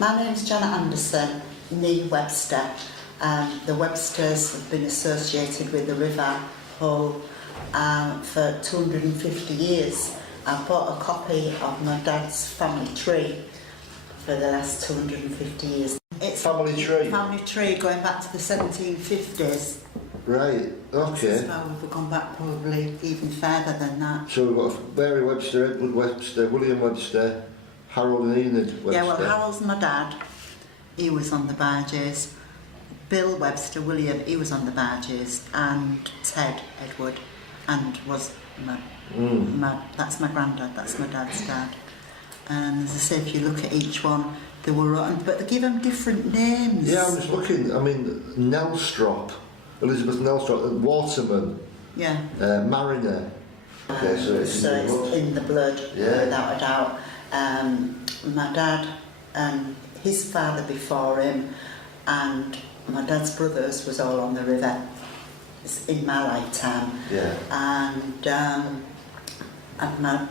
My name's Janet Anderson, nee Webster. The Websters have been associated with the River Hull for 250 years. I've bought a copy of my dad's family tree for the last 250 years. It's family tree? Family tree going back to the 1750s. Right, okay. So we've gone back probably even further than that. So we've got Mary Webster, Edward Webster, William Webster, Harold and Enid Webster. Yeah, well, Harold's my dad. He was on the barges. Bill Webster, William, he was on the barges. And Ted, Edward, and was that's my granddad, that's my dad's dad. And as I say, if you look at each one, they were on, but they give them different names. Yeah, I'm just looking, I mean, Nelstrop, Elizabeth Nelstrop, Waterman, yeah, Mariner. Okay, so it's in the blood, yeah, without a doubt. My dad and his father before him, and my dad's brothers was all on the river in my lifetime. Yeah. And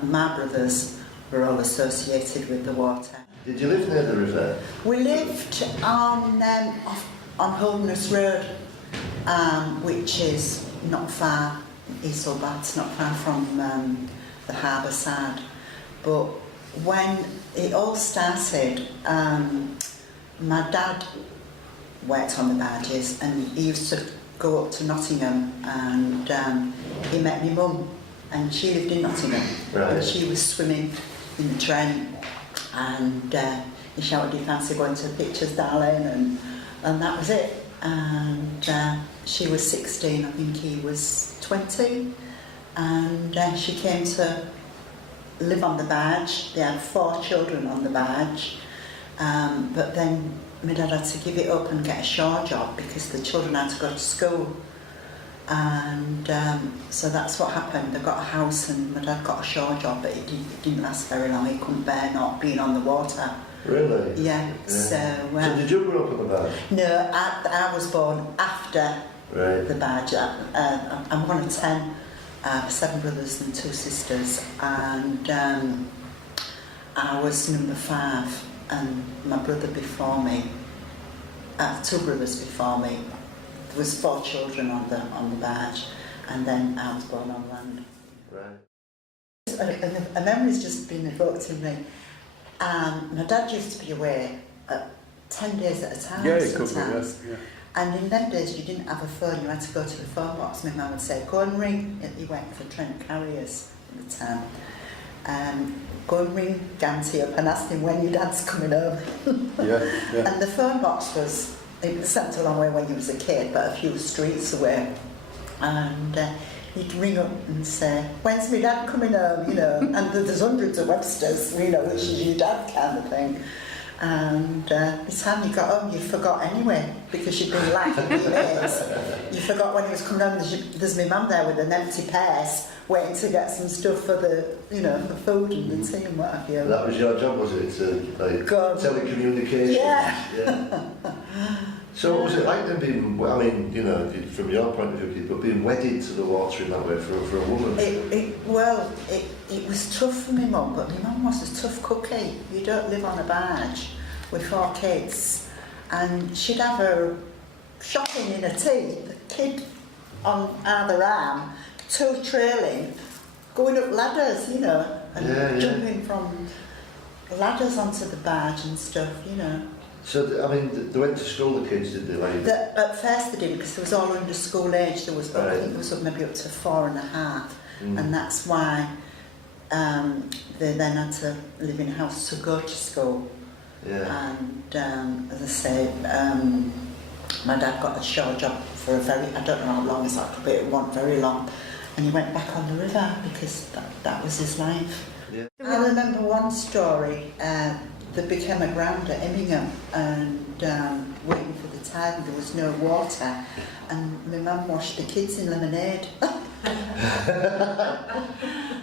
my brothers were all associated with the water. Did you live near the river? We lived on Holderness Road, which is not far, East Hull-Bath's not far from the harbour side. But when it all started, my dad worked on the barges and he used to go up to Nottingham, and he met my mum, and she lived in Nottingham. Right. And she was swimming in the Trent, and he shouted, "Do you fancy going to the pictures, darling?" And that was it. And she was 16, I think he was 20, and she came to live on the barge. They had 4 children on the barge, but then my dad had to give it up and get a shore job because the children had to go to school. And so that's what happened. They got a house and my dad got a shore job, but it didn't last very long. He couldn't bear not being on the water. Really? Yeah. So did you grow up on the barge? No, I was born after the barge. I'm one of 10, 7 brothers and 2 sisters, and I was number 5, and my brother before me, 2 brothers before me. There was 4 children on the barge, and then I was born on land. Right. A memory's just been evoked in me. My dad used to be away 10 days at a time. Yeah, sometimes. Could be, yeah. And in them days you didn't have a phone, you had to go to the phone box. My mum would say, "Go and ring." He went for Trent Carriers at the time. Go and ring Ganty up and ask him when your dad's coming home. Yeah. And the phone box was, it was sent a long way when he was a kid, but a few streets away. And he'd ring up and say, "When's my dad coming home?" You know, and there's hundreds of Websters, you know, which is your dad kind of thing. And by the time you got home, you forgot anyway, because you'd been lacking your mates. You forgot when he was coming home. There's my mum there with an empty purse, waiting to get some stuff for the, you know, the food and the tea and what have you. That was your job, was it? To telecommunications? Yeah. So what was it like then being, I mean, you know, from your point of view, but being wedded to the water in that way for a woman? It was tough for my mum, but my mum was a tough cookie. You don't live on a barge with 4 kids, and she'd have her shopping in a tea, the kid on either arm, 2 trailing, going up ladders, you know, and jumping from ladders onto the barge and stuff, you know. So, I mean, they went to school, the kids, did they? Like? At first they didn't, because there was all under school age. There was, I think it was maybe up to 4.5, and that's why they then had to live in a house to go to school. Yeah. And as I say, my dad got a shore job for a very, I don't know how long exactly, but it wasn't very long, and he went back on the river because that was his life. Yeah. I remember one story. They became a ground at Immingham, and waiting for the tide, and there was no water, and my mum washed the kids in lemonade.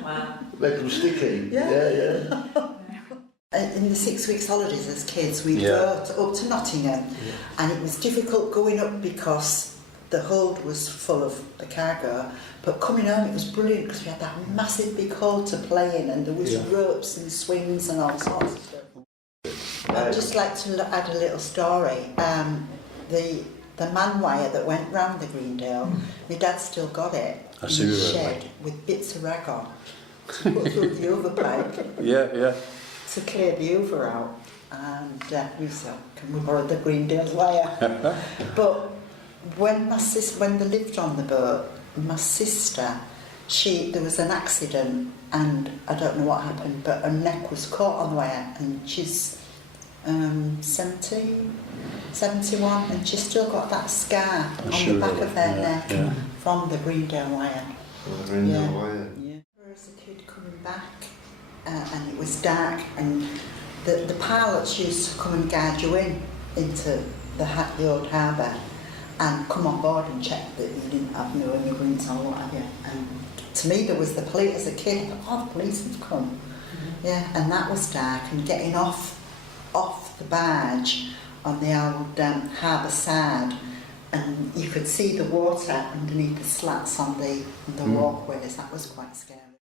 Wow. Make them sticky. Yeah. In the 6 weeks holidays as kids, we'd go up to Nottingham, and it was difficult going up because the hold was full of the cargo, but coming home it was brilliant because we had that massive big hold to play in, and there was ropes and swings and all sorts of stuff. I'd just like to add a little story. The man wire that went round the Greendale, my dad still got it in his shed with bits of rag on to put through the overpipe. Yeah. To clear the over out. And we said, can we borrow the Greendale wire? But when they lived on the boat, my sister, there was an accident and I don't know what happened, but her neck was caught on the wire and she's 70, 71 and she's still got that scar on the back of her neck from the Greendale wire. The Greendale wire. Yeah. As a kid coming back and it was dark and the pilots used to come and guide you into the old harbour and come on board and check that you didn't have no immigrants or what have you. And to me there was the police as a kid, the police have come. Yeah, and that was dark and getting off the barge on the old harbour side and you could see the water underneath the slats on the walkways. That was quite scary.